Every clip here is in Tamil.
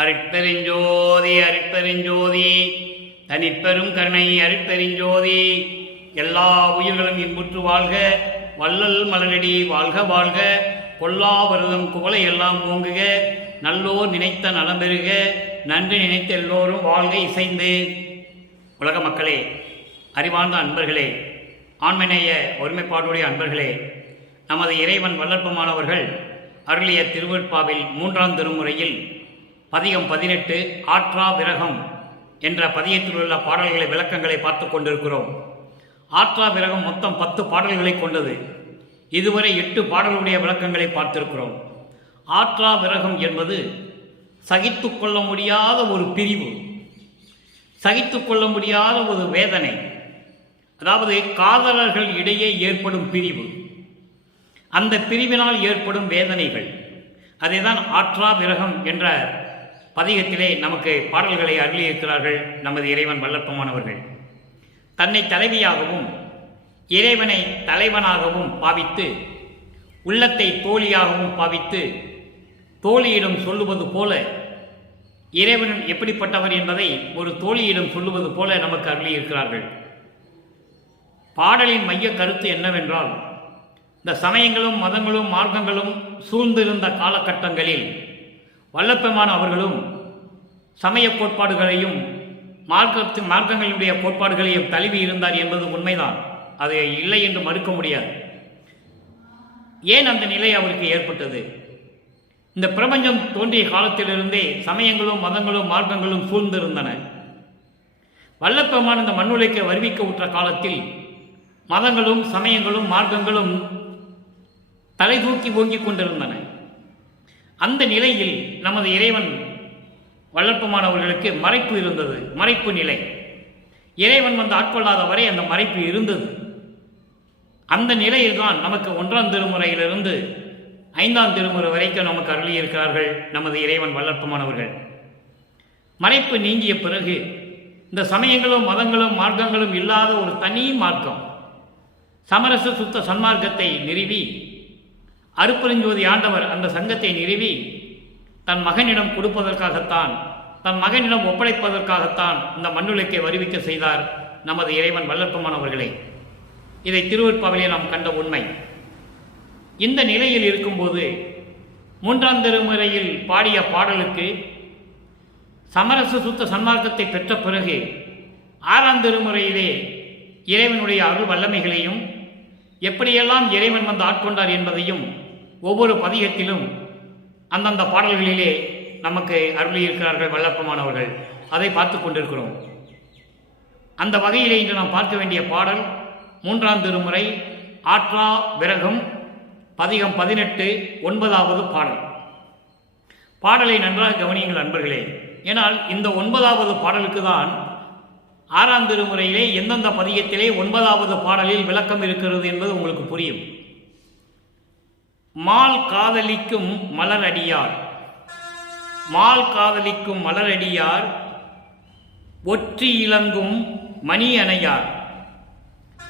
அருட்பெருஞ்சோதி அருட்பெருஞ்சோதி தனிப்பெரும் கருணை அருட்பெருஞ்சோதி. எல்லா உயிர்களும் இன்புற்று வாழ்க, வள்ளல் மலரடி வாழ்க வாழ்க. கொல்லா வருதும் குவளை எல்லாம் ஓங்குக, நல்லோர் நினைத்த நலம் பெறுக, நன்றி நினைத்த எல்லோரும் வாழ்க இசைந்து. உலக மக்களே, அறிவார்ந்த அன்பர்களே, ஆண்மநேய ஒருமைப்பாடுடைய அன்பர்களே, நமது இறைவன் வல்லற்பமானவர்கள் அருளிய திருவெட்பாவில் 3ஆம் திருமுறையில் பதிகம் 18 ஆற்றா விரகம் என்ற பதியத்தில் உள்ள பாடல்களை விளக்கங்களை பார்த்து கொண்டிருக்கிறோம். ஆற்றா விரகம் மொத்தம் 10 பாடல்களை கொண்டது. இதுவரை 8 பாடல்களுடைய விளக்கங்களை பார்த்திருக்கிறோம். ஆற்றா விரகம் என்பது சகித்து கொள்ள முடியாத ஒரு பிரிவு, சகித்து கொள்ள முடியாத ஒரு வேதனை, அதாவது காதலர்கள் இடையே ஏற்படும் பிரிவு, அந்த பிரிவினால் ஏற்படும் வேதனைகள், அதைதான் ஆற்றா விரகம் என்ற பதிகத்திலே நமக்கு பாடல்களை அருளியிருக்கிறார்கள் நமது இறைவன் வல்லற்பமானவர்கள். தன்னை தலைவியாகவும் இறைவனை தலைவனாகவும் பாவித்து, உள்ளத்தை தோழியாகவும் பாவித்து, தோழியிடம் சொல்லுவது போல இறைவன் எப்படிப்பட்டவர் என்பதை ஒரு தோழியிடம் சொல்லுவது போல நமக்கு அருளியிருக்கிறார்கள். பாடலின் மைய கருத்து என்னவென்றால், இந்த சமயங்களும் மதங்களும் மார்க்கங்களும் சூழ்ந்திருந்த காலகட்டங்களில் வல்லப்பெருமான் அவர்களும் சமய கோட்பாடுகளையும் மார்க்கங்களுடைய கோட்பாடுகளையும் தழுவி இருந்தார் என்பது உண்மைதான். அது இல்லை என்று மறுக்க முடியாது. ஏன் அந்த நிலை அவருக்கு ஏற்பட்டது? இந்த பிரபஞ்சம் தோன்றிய காலத்திலிருந்தே சமயங்களும் மதங்களும் மார்க்கங்களும் சூழ்ந்திருந்தன. வல்லப்பெருமான் இந்த மண்ணுலைக்கு வருவிக்க உற்ற காலத்தில் மதங்களும் சமயங்களும் மார்க்கங்களும் தலை தூக்கி ஓங்கிக் கொண்டிருந்தன. அந்த நிலையில் நமது இறைவன் வல்லற்பமானவர்களுக்கு மறைப்பு இருந்தது, மறைப்பு நிலை. இறைவன் வந்து ஆட்கொள்ளாத வரை அந்த மறைப்பு இருந்தது. அந்த நிலையில்தான் நமக்கு 1ஆம் திருமுறையிலிருந்து 5ஆம் திருமுறை வரைக்கும் நமக்கு அருளியிருக்கிறார்கள் நமது இறைவன் வல்லற்பமானவர்கள். மறைப்பு நீங்கிய பிறகு இந்த சமயங்களும் மதங்களும் மார்க்கங்களும் இல்லாத ஒரு தனி மார்க்கம், சமரச சுத்த சன்மார்க்கத்தை நிறுவி, அருட்பெருஞ்சோதி ஆண்டவர் அந்த சங்கத்தை நிறுவி தன் மகனிடம் கொடுப்பதற்காகத்தான், தன் மகனிடம் ஒப்படைப்பதற்காகத்தான் இந்த மண்ணுலைக்கை வருவிக்க செய்தார் நமது இறைவன் வல்லற்பமானவர்களே. இதை திருவெட்பாவிலே நாம் கண்ட உண்மை. இந்த நிலையில் இருக்கும்போது 3ஆம் திருமுறையில் பாடிய பாடலுக்கு சமரச சுத்த சன்மார்க்கத்தை பெற்ற பிறகு 6ஆம் திருமுறையிலே இறைவனுடைய அருள் வல்லமைகளையும் எப்படியெல்லாம் இறைவன் வந்து ஆட்கொண்டார் என்பதையும் ஒவ்வொரு பதிகத்திலும் அந்தந்த பாடல்களிலே நமக்கு அருளியிருக்கிறார்கள் வல்லப்பமானவர்கள். அதை பார்த்து கொண்டிருக்கிறோம். அந்த வகையிலே இன்று நாம் பார்க்க வேண்டிய பாடல் 3ஆம் திருமுறை ஆற்றா விரகம் பதிகம் 18 9வது பாடல். பாடலை நன்றாக கவனியுங்கள் அன்பர்களே. ஏனால் இந்த 9வது பாடலுக்கு தான் 6ஆம் திருமுறையிலே எந்தெந்த பதிகத்திலே 9வது பாடலில் விளக்கம் இருக்கிறது என்பது உங்களுக்கு புரியும். மால் காதலிக்கும் மலரடியார், மால் காதலிக்கும் மலரடியார், ஒற்றி இளங்கும் மணி அணையார்.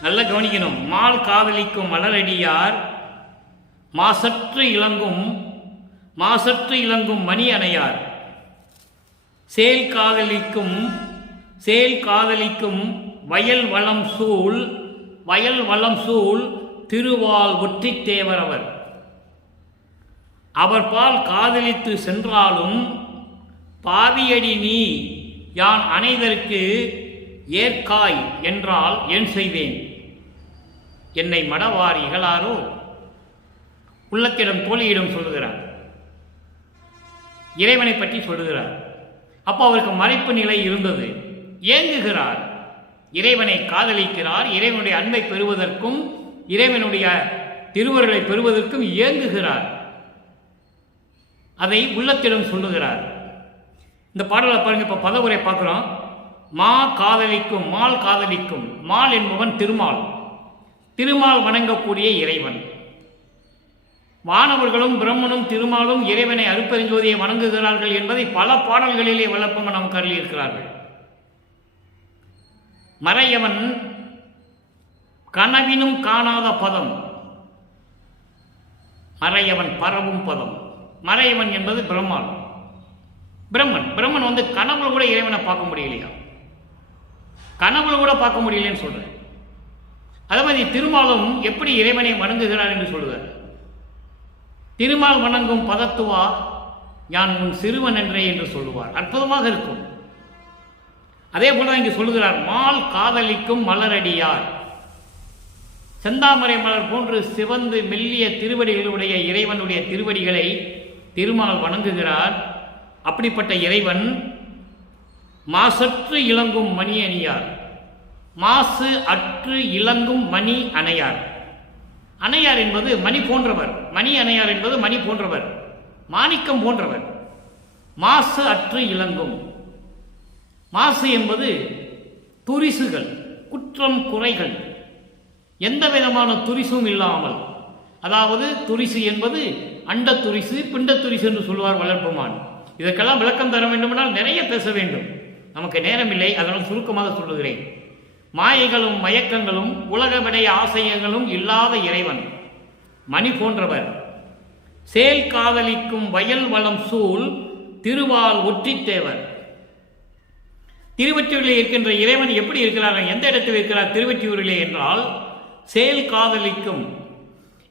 நல்ல கவனிக்கணும். மால் காதலிக்கும் மலரடியார், மாசற்று இளங்கும் மணி அணையார், சேல் காதலிக்கும் வயல் வளம் சூழ் திருவால் ஒற்றி தேவரவர். அவர் பால் காதலித்து சென்றாலும் பாவியடி நீ யான் அனைதற்கு ஏற்காய் என்றால் என் செய்வேன், என்னை மடவார் இகழாரோ. உள்ளத்திடம் தோழியிடம் சொல்லுகிறார், இறைவனை பற்றி சொல்லுகிறார். அப்போ அவருக்கு மறைப்பு நிலை இருந்தது. ஏங்குகிறார், இறைவனை காதலிக்கிறார், இறைவனுடைய அன்பை பெறுவதற்கும் இறைவனுடைய திருவருளை பெறுவதற்கும் ஏங்குகிறார். அதை உள்ளத்திடம் சொல்லுகிறார். இந்த பாடலை பாருங்க. இப்போ பதவுரை பார்க்குறோம். மால் காதலிக்கும், மால் என்பவன் திருமால், திருமால் வணங்கக்கூடிய இறைவன். வானவர்களும் பிரம்மனும் திருமாலும் இறைவனை அருட்பெருஞ்சோதியை வணங்குகிறார்கள் என்பதை பல பாடல்களிலே வல்லப்பம் நமக்கு அருளியிருக்கிறார்கள். மறையவன் கனவினும் காணாத பதம், மறையவன் பரவும் பதம். மறையவன் என்பது பிரம்மான். பிரம்மன் வந்து கனவுல கூட இறைவனை பார்க்க முடியலையா, கனவுல கூட பார்க்க முடியலன்னு சொல்றேன். அதே மாதிரி திருமாலும் எப்படி இறைவனை வணங்குகிறார் என்று சொல்லுகிறார். திருமால் வணங்கும் பதத்துவா யான் உன் சிறுவன் என்றே என்று சொல்லுவார். அற்புதமாக இருக்கும். அதே போல இங்கு சொல்லுகிறார், மால் காதலிக்கும் மலரடியார். செந்தாமரை மலர் போன்று சிவந்து மெல்லிய திருவடிகளுடைய இறைவனுடைய திருவடிகளை திருமால் வணங்குகிறார். அப்படிப்பட்ட இறைவன் மாசற்று இளங்கும் மணி அணியார். மாசு அற்று இளங்கும் மணி அணையார். அணையார் என்பது மணி போன்றவர், மணி அணையார் என்பது மணி போன்றவர், மாணிக்கம் போன்றவர். மாசு அற்று இளங்கும். மாசு என்பது துரிசுகள், குற்றம் குறைகள், எந்த விதமான துரிசும் இல்லாமல், அதாவது துரிசு என்பது அண்ட துரிசு பிண்ட துரிசு என்று சொல்வார் வளர்ப்புமான். இதற்கெல்லாம் விளக்கம் தர வேண்டுமென்றால் நிறைய பேச வேண்டும், நமக்கு நேரமில்லை, அதனால் சுருக்கமாக சொல்லுகிறேன். மாயைகளும் மயக்கங்களும் உலக விடைய ஆசையங்களும் இல்லாத இறைவன் மணி போன்றவர். சேல் காதலிக்கும் வயல் வளம் சூழ் திருவால் ஒற்றித்தேவர். திருவற்றியூரிலே இருக்கின்ற இறைவன் எப்படி இருக்கிறார், எந்த இடத்தில் இருக்கிறார் திருவற்றியூரிலே என்றால், சேல் காதலிக்கும்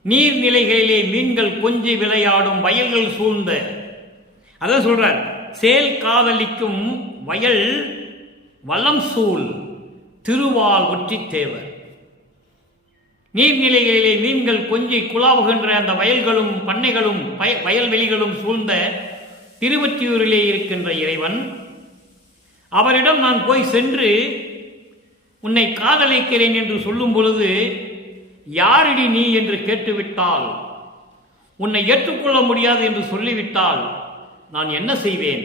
நீர்நிலைகளிலே மீன்கள் கொஞ்சி விளையாடும் வயல்கள் சூழ்ந்த, அதான் சொல்றார், சேல் காதலிக்கும் வயல் வளம் சூழ் திருவால் ஒற்றித்தேவர். நீர்நிலைகளிலே மீன்கள் கொஞ்சி குழாவுகின்ற அந்த வயல்களும் பண்ணைகளும் வயல்வெளிகளும் சூழ்ந்த திருவற்றியூரிலே இருக்கின்ற இறைவன், அவரிடம் நான் போய் சென்று உன்னை காதலிக்கிறேன் என்று சொல்லும் பொழுது, யாரிடி நீ என்று கேட்டுவிட்டால், உன்னை ஏற்றுக்கொள்ள முடியாது என்று சொல்லிவிட்டால் நான் என்ன செய்வேன்?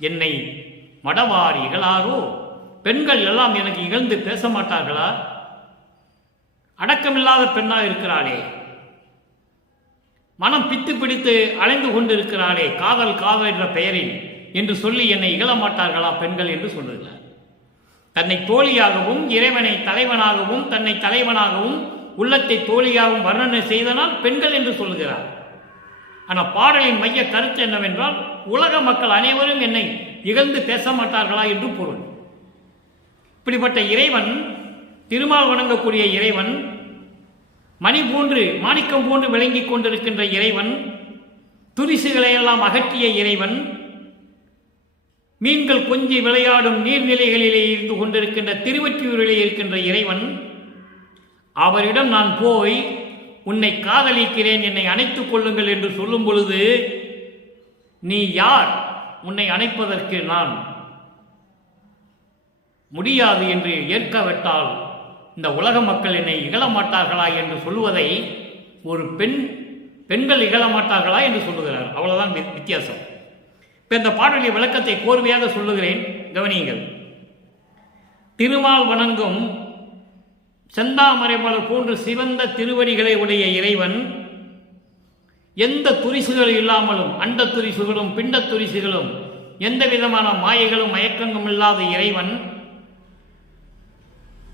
என்னை மடவார் இகழாரோ? பெண்கள் எல்லாம் எனக்கு இகழ்ந்து பேச மாட்டார்களா? அடக்கமில்லாத பெண்ணாக இருக்கிறாளே, மனம் பித்து பிடித்து அலைந்து கொண்டிருக்கிறாளே, காதல் காதல் என்ற பெயரில் என்று சொல்லி என்னை இகழ மாட்டார்களா பெண்கள் என்று சொல்லுகிறார். தன்னை தோழியாகவும் இறைவனை தலைவனாகவும் தன்னை தலைவனாகவும் உள்ளத்தை தோழியாகவும் வர்ணனை செய்தனால் பெண்கள் என்று சொல்லுகிறார். ஆனால் பாடலின் மைய கருத்து என்னவென்றால், உலக மக்கள் அனைவரும் என்னை இகழ்ந்து பேச மாட்டார்களா என்று பொருள். இப்படிப்பட்ட இறைவன், திருமால் வணங்கக்கூடிய இறைவன், மணி போன்று மாணிக்கம் போன்று விளங்கிக் கொண்டிருக்கின்ற இறைவன், துரிசுகளை எல்லாம் அகற்றிய இறைவன், மீன்கள் கொஞ்சி விளையாடும் நீர்நிலைகளிலே இருந்து கொண்டிருக்கின்ற திருவற்றியூரிலே இருக்கின்ற இறைவன், அவரிடம் நான் போய் உன்னை காதலிக்கிறேன், என்னை அணைத்துக் கொள்ளுங்கள் என்று சொல்லும் பொழுது, நீ யார் உன்னை அணைப்பதற்கு? நான் முடியாது என்று ஏற்கவிட்டால் இந்த உலக மக்கள் என்னை இகழ மாட்டார்களா என்று சொல்லுவதை ஒரு பெண்கள் இகழ மாட்டார்களா என்று சொல்லுகிறார். அவ்வளவுதான் வித்தியாசம். இப்போ இந்த பாடலின் விளக்கத்தை கோர்வையாக சொல்லுகிறேன், கவனியுங்கள். திருமால் வணங்கும் செந்தாமரைமலர் போன்று சிவந்த திருவடிகளை உடைய இறைவன், எந்த துரிசுகள் இல்லாமலும், அண்ட துரிசுகளும் பிண்ட துரிசுகளும் எந்த விதமான மாயைகளும் மயக்கங்களும் இல்லாத இறைவன்,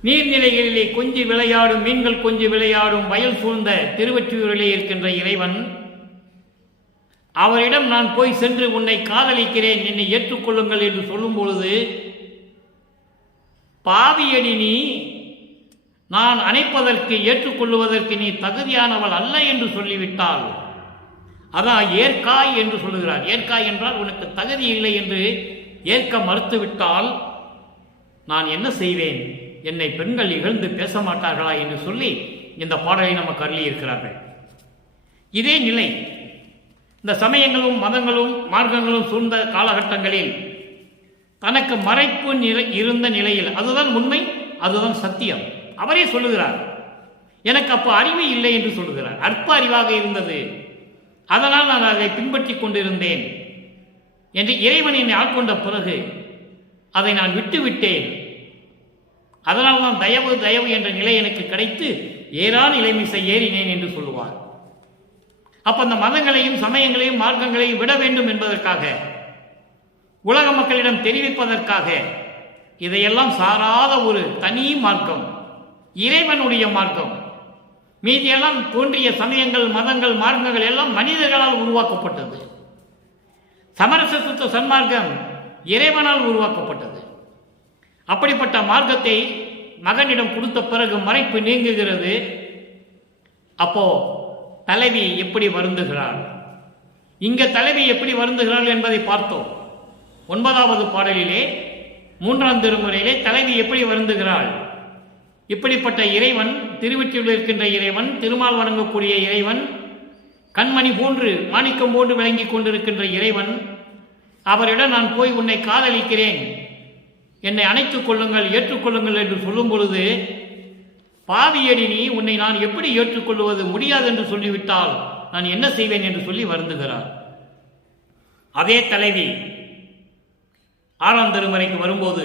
நீர்நிலைகளிலே கொஞ்சி விளையாடும் மீன்கள் கொஞ்சி விளையாடும் வயல் சூழ்ந்த திருவற்றியூரிலே இருக்கின்ற இறைவன், அவரிடம் நான் போய் சென்று உன்னை காதலிக்கிறேன், என்னை ஏற்றுக்கொள்ளுங்கள் என்று சொல்லும் பொழுது, பாவியடி நீ, நான் அணைப்பதற்கு ஏற்றுக்கொள்ளுவதற்கு நீ தகுதியானவள் அல்ல என்று சொல்லிவிட்டால், அதான் ஏற்காய் என்று சொல்லுகிறார். ஏற்காய் என்றால் உனக்கு தகுதி இல்லை என்று ஏற்க மறுத்துவிட்டால் நான் என்ன செய்வேன்? என்னை பெண்கள் இகழ்ந்து பேச மாட்டார்களா என்று சொல்லி இந்த பாடலை நமக்கு அருளி இருக்கிறார்கள். இதே நிலை இந்த சமயங்களும் மதங்களும் மார்க்கங்களும் சூழ்ந்த காலகட்டங்களில் தனக்கு மறைப்பு இருந்த நிலையில், அதுதான் உண்மை, அதுதான் சத்தியம். அவரே சொல்லுகிறார், எனக்கு அப்போ அறிவு இல்லை என்று சொல்லுகிறார். அற்ப அறிவாக இருந்தது, அதனால் நான் அதை பின்பற்றி கொண்டிருந்தேன் என்று இறைவன் என்னை ஆட்கொண்ட பிறகு அதை நான் விட்டுவிட்டேன். அதனால் தான் தயவு தயவு என்ற நிலை எனக்கு கிடைத்து ஏறான இளைமிசை ஏறினேன் என்று சொல்லுவார். அப்ப அந்த மதங்களையும் சமயங்களையும் மார்க்கங்களையும் விட வேண்டும் என்பதற்காக, உலக மக்களிடம் தெரிவிப்பதற்காக, இதையெல்லாம் சாராத ஒரு தனி மார்க்கம், இறைவனுடைய மார்க்கம். மீதியெல்லாம் தோன்றிய சமயங்கள் மதங்கள் மார்க்கங்கள் எல்லாம் மனிதர்களால் உருவாக்கப்பட்டது. சமரச சுத்த சன்மார்க்கம் இறைவனால் உருவாக்கப்பட்டது. அப்படிப்பட்ட மார்க்கத்தை மகனிடம் கொடுத்த பிறகு மறைப்பு நீங்குகிறது. அப்போ தலைவி எப்படி வருந்துகிறாள், இங்க தலைவி எப்படி வருந்துகிறாள் என்பதை பார்த்தோம். 9வது பாடலிலே 3ஆம் திருமுறையிலே தலைவி எப்படி வருந்துகிறாள். இப்படிப்பட்ட இறைவன், திருவொற்றியூரில் இருக்கின்ற இறைவன், திருமால் வணங்கக்கூடிய இறைவன், கண்மணி போன்று மாணிக்கம் போன்று விளங்கி கொண்டிருக்கின்ற இறைவன், அவரிடம் நான் போய் உன்னை காதலிக்கிறேன், என்னை அணைத்துக் கொள்ளுங்கள், ஏற்றுக்கொள்ளுங்கள் என்று சொல்லும் பொழுது, பாவியடி நீ, உன்னை நான் எப்படி ஏற்றுக்கொள்வது, முடியாது என்று சொல்லிவிட்டால் நான் என்ன செய்வேன் என்று சொல்லி வருந்துகிறார். அதே தலைவி 6ஆம் திருமுறைக்கு வரும்போது,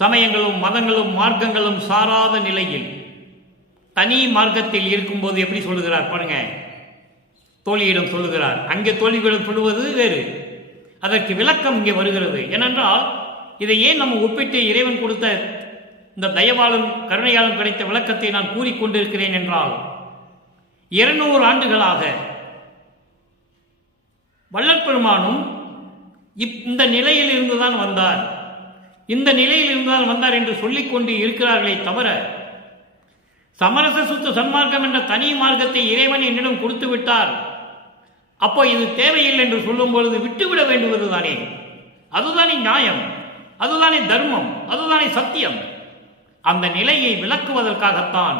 சமயங்களும் மதங்களும் மார்க்கங்களும் சாராத நிலையில் தனி மார்க்கத்தில் இருக்கும்போது எப்படி சொல்லுகிறார் பாருங்க. தோழியிடம் சொல்லுகிறார். அங்கே தோழிகளிடம் சொல்லுவது வேறு. அதற்கு விளக்கம் இங்கே வருகிறது. ஏனென்றால் இதை ஏன் நம்ம ஒப்பிட்டு இறைவன் கொடுத்த இந்த தயவாலும் கருணையாலும் கிடைத்த விளக்கத்தை நான் கூறிக்கொண்டிருக்கிறேன் என்றால், 200 ஆண்டுகளாக வள்ளற்பெருமானும் இந்த நிலையில் இருந்துதான் வந்தார், இந்த நிலையில் இருந்துதான் வந்தார் என்று சொல்லிக்கொண்டு இருக்கிறார்களே தவிர, சமரச சுத்த சன்மார்க்கம் என்ற தனி மார்க்கத்தை இறைவன் என்னிடம் கொடுத்து விட்டார், அப்போ இது தேவையில்லை என்று சொல்லும் பொழுது விட்டுவிட வேண்டுவதுதானே? அதுதானே நியாயம், அதுதானே தர்மம், அதுதானே சத்தியம். அந்த நிலையை விளக்குவதற்காகத்தான்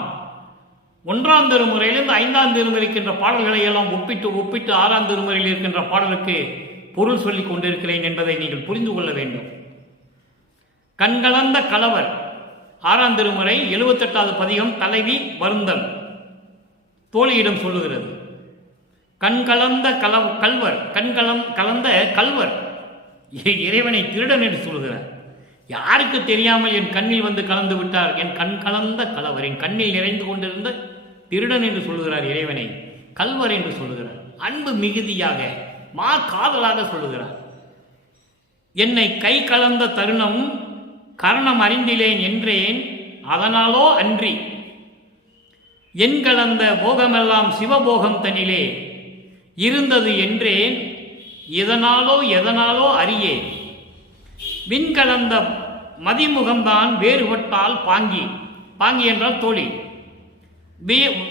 1ஆம் திருமுறையிலிருந்து 5ஆம் திருமுறை இருக்கின்ற பாடல்களை எல்லாம் ஒப்பிட்டு 6ஆம் திருமுறையில் இருக்கின்ற பாடலுக்கு பொருள் சொல்லிக் கொண்டிருக்கிறேன் என்பதை நீங்கள் புரிந்து கொள்ள வேண்டும். கண்கலந்த கலவர் 6ஆம் திருமுறை 78வது பதிகம் தலைவி வருந்தல் தோழியிடம் சொல்லுகிறது. கண்கலந்த கல்வர், கலந்த கல்வர் இறைவனை திருடன் என்று சொல்லுகிறார். யாருக்கு தெரியாமல் என் கண்ணில் வந்து கலந்து விட்டார், என் கண் கலந்த கலவர், என் கண்ணில் நிறைந்து கொண்டிருந்த திருடன் என்று சொல்லுகிறார். இறைவனை கல்வர் என்று சொல்லுகிறார். அன்பு மிகுதியாக மா காதலாக சொல்லுகிறார். என்னை கை கலந்த தருணம் கரணம் அறிந்திலேன் என்றேன், அதனாலோ அன்றி என் கலந்த போகமெல்லாம் சிவபோகம் தனிலே இருந்தது என்றேன், இதனாலோ எதனாலோ அறியே விண்கலந்த மதிமுகம்தான் வேறுபட்டால் பாங்கி, பாங்கி என்றால் தோழி,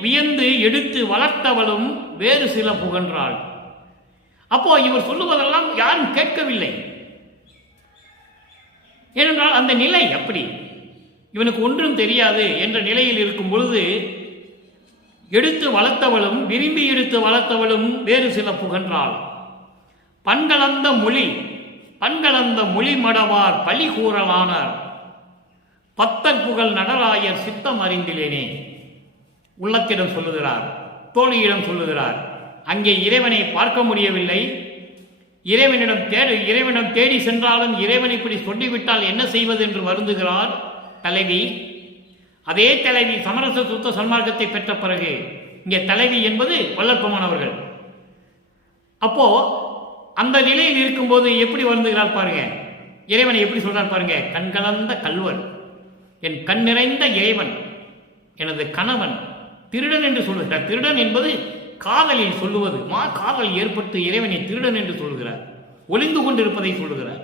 வியந்து எடுத்து வளர்த்தவளும் வேறு சில புகன்றாள். அப்போ இவர் சொல்லுவதெல்லாம் யாரும் கேட்கவில்லை. ஏனென்றால் அந்த நிலை அப்படி, இவனுக்கு ஒன்றும் தெரியாது என்ற நிலையில் இருக்கும் பொழுது, எடுத்து வளர்த்தவளும் விரும்பி எடுத்து வளர்த்தவளும் வேறு சில புகன்றாள். பண்கலந்த மொழி மடவார் பழி கூறலானார், பத்தர் புகழ் நடராயர் சித்தம் அறிந்திலேனே. உள்ளத்திடம் சொல்லுகிறார், தோழியிடம் சொல்லுகிறார். அங்கே இறைவனை பார்க்க முடியவில்லை. இறைவனிடம் தேடி சென்றாலும் இறைவன் இப்படி சொல்லிவிட்டால் என்ன செய்வது என்று வருந்துகிறார் தலைவி. அதே தலைவி சமரச சுத்த சன்மார்க்கத்தை பெற்ற பிறகு, இங்கே தலைவி என்பது வள்ளற்பெருமானவர்கள். அப்போ அந்த நிலையில் இருக்கும்போது எப்படி வருந்துகிறார் பாருங்க. இறைவனை எப்படி சொல்றார் பாருங்க. கண்கலந்த கல்வர், என் கண் நிறைந்த இறைவன், எனது கணவன் திருடன் என்று சொல்லுகிறார். திருடன் என்பது காதலில் சொல்லுவது. காதல் ஏற்பட்டு இறைவனை திருடன் என்று சொல்லுகிறார், ஒளிந்து கொண்டிருப்பதை சொல்லுகிறார்.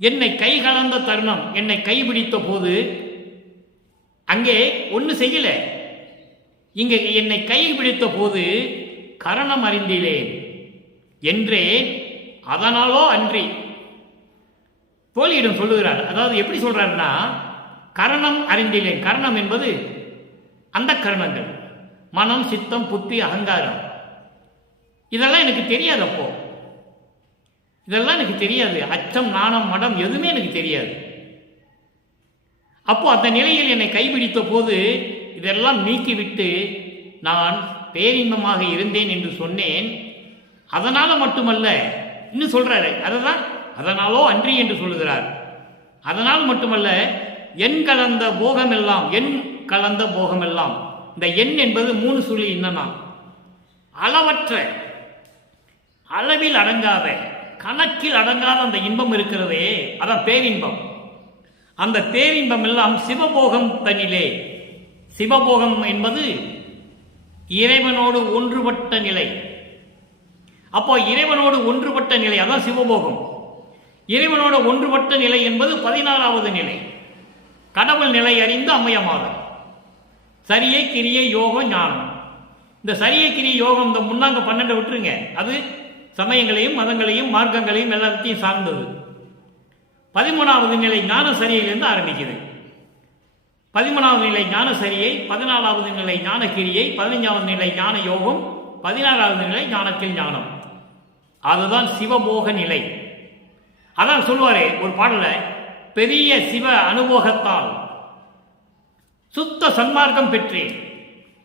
என்னை கை கலந்த தருணம், என்னை கைபிடித்த போது அங்கே ஒன்று செய்யல, இங்கே என்னை கை பிடித்த போது கரணம் அறிந்திலேன் என்றேன், அதனாலோ அன்றி. தோழியிடம் சொல்லுகிறார். அதாவது எப்படி சொல்றாருன்னா, கரணம் அறிந்திலேன். கரணம் என்பது அந்த கரணங்கள், மனம், சித்தம், புத்தி, அகங்காரம். இதெல்லாம் எனக்கு தெரியாது. அப்போ இதெல்லாம் எனக்கு தெரியாது. அச்சம், நாணம், மடம் எதுவுமே எனக்கு தெரியாது. அப்போ அந்த நிலையில் என்னை கைபிடித்த போது இதெல்லாம் நீக்கிவிட்டு நான் பேரின்பமாக இருந்தேன் என்று சொன்னேன். அதனால மட்டுமல்ல, இன்னும் சொல்றாரு, அதனாலோ அன்றி என்று சொல்லுகிறார். அதனால் மட்டுமல்ல, என் கலந்த போகமெல்லாம், என் கலந்த போகமெல்லாம். இந்த எண் என்பது 3 சொல்லி என்னன்னா, அளவற்ற, அளவில் அடங்காத, கணக்கில் அடங்காத அந்த இன்பம் இருக்கிறதே, அதான் பேரின்பம். அந்த பேரின்பம் எல்லாம் சிவபோகம் தனிலே. சிவபோகம் என்பது இறைவனோடு ஒன்றுபட்ட நிலை. அப்போ இறைவனோடு ஒன்றுபட்ட நிலை, அதான் சிவபோகம். இறைவனோட ஒன்றுபட்ட நிலை என்பது 14வது நிலை. கடவுள் நிலை அறிந்து அம்மையமாதல். சரியை கிரியை யோகம் ஞானம். இந்த சரியை கிரியை யோகம் இந்த முன்னாங்க 12 விட்டுருங்க. அது சமயங்களையும் மதங்களையும் மார்க்கங்களையும் எல்லாத்தையும் சார்ந்தது. 13வது நிலை ஞான சரியிலிருந்து ஆரம்பிக்குது. 13வது நிலை ஞான சரியை, 14வது நிலை ஞான கிரியை, 15வது நிலை ஞான யோகம், 16வது நிலை ஞானத்தில் ஞானம். அதுதான் சிவபோக நிலை. அதான் சொல்லுவாரே ஒரு பாடல, பெரிய சிவ அனுபோகத்தால் சுத்த சன்மார்க்கம் பெற்றேன்,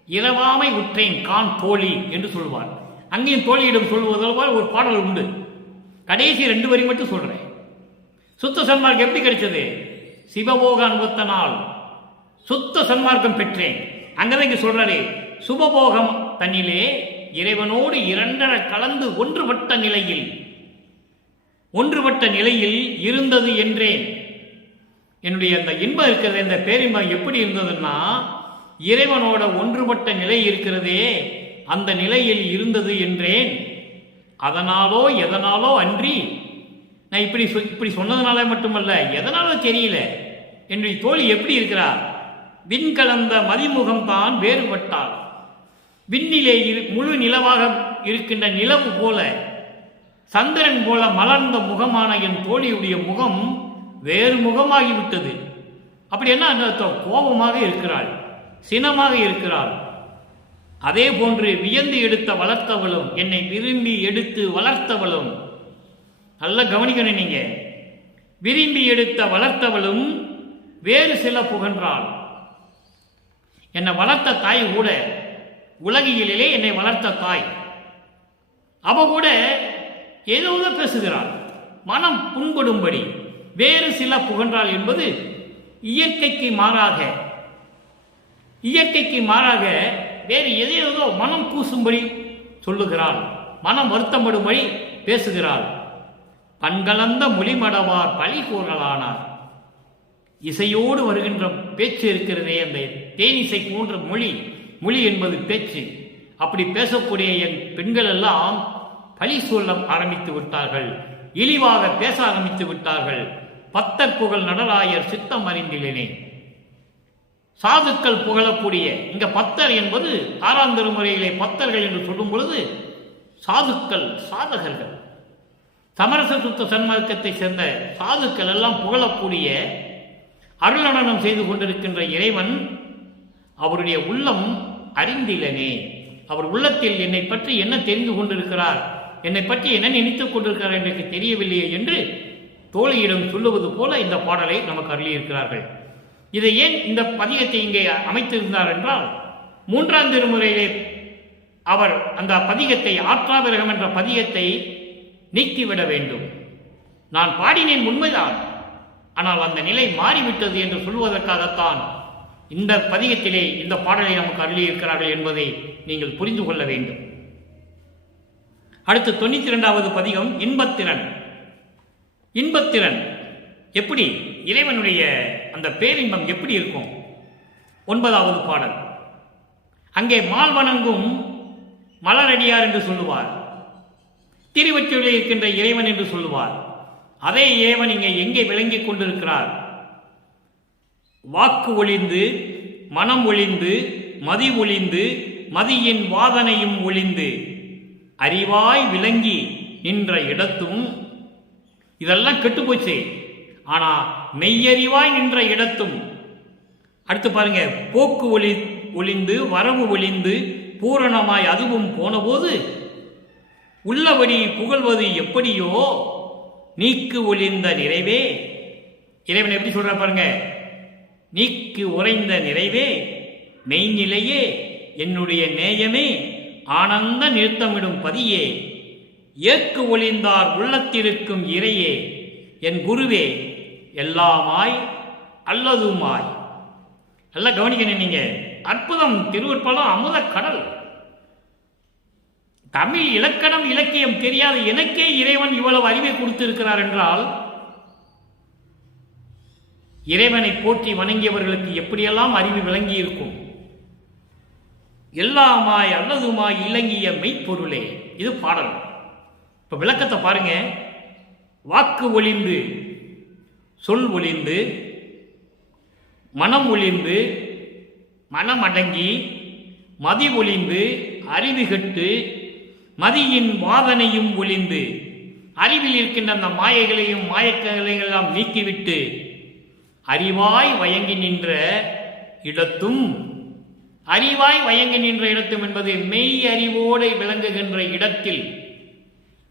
இரவாமை உற்றேன் கான் தோழி என்று சொல்வார். அங்கேயும் தோழியிடம் சொல்வதால் ஒரு பாடல் உண்டு. கடைசி 2 வரி மட்டும் சொல்றேன். சுத்த சன்மார்க்கம் எப்படி கிடைச்சது? சிவபோக அனுபவத்தினால் சுத்த சன்மார்க்கம் பெற்றேன். அங்கதான் இங்க சொல்றாரு, சுபபோகம் தன்னிலே இறைவனோடு 2 கலந்து ஒன்றுபட்ட நிலையில் இருந்தது என்றேன். என்னுடைய அந்த இன்பம் இருக்கிறது, இந்த பேரின்பம் எப்படி இருந்ததுன்னா, இறைவனோட ஒன்றுபட்ட நிலை இருக்கிறதே, அந்த நிலையில் இருந்தது என்றேன். அதனாலோ எதனாலோ அன்றி, நான் இப்படி சொன்னதுனால மட்டுமல்ல, எதனாலோ தெரியல, என்னுடைய தோழி எப்படி இருக்கிறார்? விண் கலந்த மதிமுகம் தான் வேறுபட்டார். விண்ணிலே முழு நிலவாக இருக்கின்ற நிலவு போல, சந்திரன் போல மலர்ந்த முகமான என் தோழியுடைய முகம் வேறு முகமாகிவிட்டது. அப்படி என்ன அர்த்தம்? கோபமாக இருக்கிறாள், சினமாக இருக்கிறாள். அதே போன்று வியந்து எடுத்த வளர்த்தவளும், என்னை விரும்பி எடுத்து வளர்த்தவளும், நல்ல கவனிக்கணும் நீங்க, விரும்பி எடுத்த வளர்த்தவளும் வேறு சில புகன்றாள். என்னை வளர்த்த தாய் கூட, உலகியலிலே என்னை வளர்த்த தாய், அவ கூட ஏதோ பேசுகிறாள், மனம் புண்படும்படி வேறு சில புகன்றாள் என்பது இயற்கைக்கு மாறாக வேறு எதையோ மனம் கூசும்படி சொல்லுகிறாள், மனம் வருத்தப்படும்படி பேசுகிறாள். கண்கலந்த மொழிமடவார் பழி கூறலானார். இசையோடு வருகின்ற பேச்சு இருக்கிறதே, அந்த தேனிசை போன்ற மொழி என்பது பேச்சு. அப்படி பேசக்கூடிய என் பெண்கள் எல்லாம் பழி சொல்ல ஆரம்பித்து விட்டார்கள், இழிவாக பேச ஆரம்பித்து விட்டார்கள். பத்தர் புகழ் நடராயர் சித்தம் அறிந்திலேனே. சாதுக்கள் புகழக்கூடிய, இங்க பத்தர் என்பது 6ஆம் திருமுறையிலே பத்தர்கள் என்று சொல்லும் பொழுது சாதுக்கள், சாதகர்கள், சமரச சுத்த சன்மார்க்கத்தை சேர்ந்த சாதுக்கள் எல்லாம் புகழக்கூடிய, அருளடனம் செய்து கொண்டிருக்கின்ற இறைவன் அவருடைய உள்ளம் அறிந்திலனே. அவர் உள்ளத்தில் என்னை பற்றி என்ன தெரிந்து கொண்டிருக்கிறார், என்னை பற்றி என்ன நினைத்துக் கொண்டிருக்கிறார் எனக்கு தெரியவில்லையே என்று தோழியிடம் சொல்லுவது போல இந்த பாடலை நமக்கு அருளியிருக்கிறார்கள். இதை ஏன் இந்த பதிகத்தை இங்கே அமைத்திருந்தார் என்றால், 3ஆம் திருமுறையிலே அவர் அந்த பதிகத்தை, ஆற்றாவிரகம் என்ற பதிகத்தை நீக்கிவிட வேண்டும். நான் பாடினேன் உண்மைதான், ஆனால் அந்த நிலை மாறிவிட்டது என்று சொல்வதற்காகத்தான் இந்த பதிகத்திலே இந்த பாடலை நமக்கு அருளியிருக்கிறார்கள் என்பதை நீங்கள் புரிந்து கொள்ள வேண்டும். அடுத்து 92வது பதிகம் இன்பத்திறன். இன்பத்திறன் எப்படி, இறைவனுடைய அந்த பேரின்பம் எப்படி இருக்கும்? 9வது பாடல். அங்கே மால் வணங்கும் மலரடியார் என்று சொல்லுவார், திருவற்றிலே இருக்கின்ற இறைவன் என்று சொல்லுவார். அதே இறைவன் இங்கே எங்கே விளங்கிக் கொண்டிருக்கிறார்? வாக்கு ஒளிந்து, மனம் ஒளிந்து, மதி ஒளிந்து, மதியின் வாதனையும் ஒளிந்து, அறிவாய் விளங்கி நின்ற இடத்தும், இதெல்லாம் கெட்டுப்போச்சு. ஆனா மெய்யறிவாய் நின்ற இடத்தும், அடுத்து பாருங்க, போக்கு ஒளிந்து, வரவு ஒளிந்து, பூரணமாய் அதுவும் போனபோது உள்ளபடி புகழ்வது எப்படியோ நீக்கு ஒளிந்த நிறைவே. இறைவன் எப்படி சொல்ற பாருங்க, நீக்கு உறைந்த நிறைவே, மெய்நிலையே, என்னுடைய நேயமே, ஆனந்த நிறுத்தமிடும் பதியே, ஏக்கு ஒளிந்தார் உள்ளத்திருக்கும் இறையே, என் குருவே, எல்லாமாய் அல்லதுமாய். எல்லாம் கவனிக்கணும் நீங்க. அற்புதம், திருவருட்பலம் அமுத கடல். தமிழ் இலக்கணம் இலக்கியம் தெரியாத எனக்கே இறைவன் இவ்வளவு அறிவை கொடுத்திருக்கிறார் என்றால், இறைவனை போற்றி வணங்கியவர்களுக்கு எப்படியெல்லாம் அறிவு விளங்கி இருக்கும். எல்லாமாய் அல்லதுமாய் இலங்கிய மெய்ப்பொருளே. இது பாடல். இப்போ விளக்கத்தை பாருங்க. வாக்கு ஒளிந்து, சொல் ஒளிந்து, மனம் ஒளிந்து, மனம் அடங்கி, மதி ஒளிந்து, அறிவு கெட்டு, மதியின் வாதனையும் ஒளிந்து, அறிவில் இருக்கின்ற அந்த மாயைகளையும் மாயக்கலைகளெல்லாம் நீக்கிவிட்டு அறிவாய் வயங்கி நின்ற இடத்தும், அறிவாய் வயங்கி நின்ற இடத்தும் என்பது மெய் அறிவோடு விளங்குகின்ற இடத்தில்.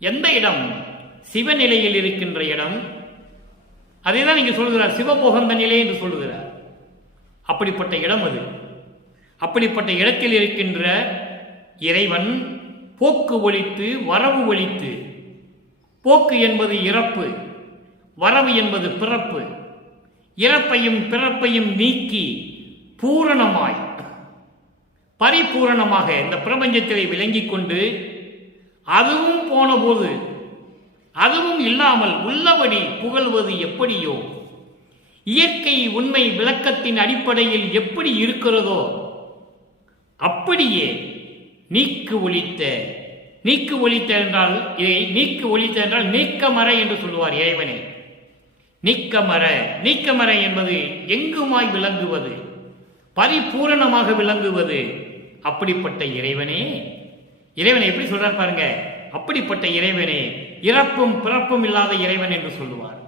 எந்த இடம்? சிவநிலையில் இருக்கின்ற இடம். அதைதான் இங்கு சொல்கிறார், சிவபோகந்த நிலை என்று சொல்கிறார். அப்படிப்பட்ட இடம் அது. அப்படிப்பட்ட இடத்தில் இருக்கின்ற இறைவன் போக்கு ஒழித்து வரவு ஒழித்து, போக்கு என்பது இறப்பு, வரவு என்பது பிறப்பு, இறப்பையும் பிறப்பையும் நீக்கி பூரணமாய் பரிபூரணமாக இந்த பிரபஞ்சத்திலே விளங்கிக் கொண்டு, அதுவும் போன போது அதுவும் இல்லாமல் உள்ளபடி புகழ்வது எப்படியோ, இயற்கை உண்மை விளக்கத்தின் அடிப்படையில் எப்படி இருக்கிறதோ அப்படியே நீக்கு ஒழித்த, நீக்கு ஒழித்த என்றால் இதை நீக்கு ஒழித்த என்றால் நீக்கமர என்று சொல்லுவார் இறைவனை. நீக்கமர, நீக்கமர என்பது எங்குமாய் விளங்குவது, பரிபூரணமாக விளங்குவது. அப்படிப்பட்ட இறைவனே, இறைவனை எப்படி சொல்றார் பாருங்க, அப்படிப்பட்ட இறைவனே இறப்பும் பிறப்பும் இல்லாத இறைவன் என்று சொல்லுவார்.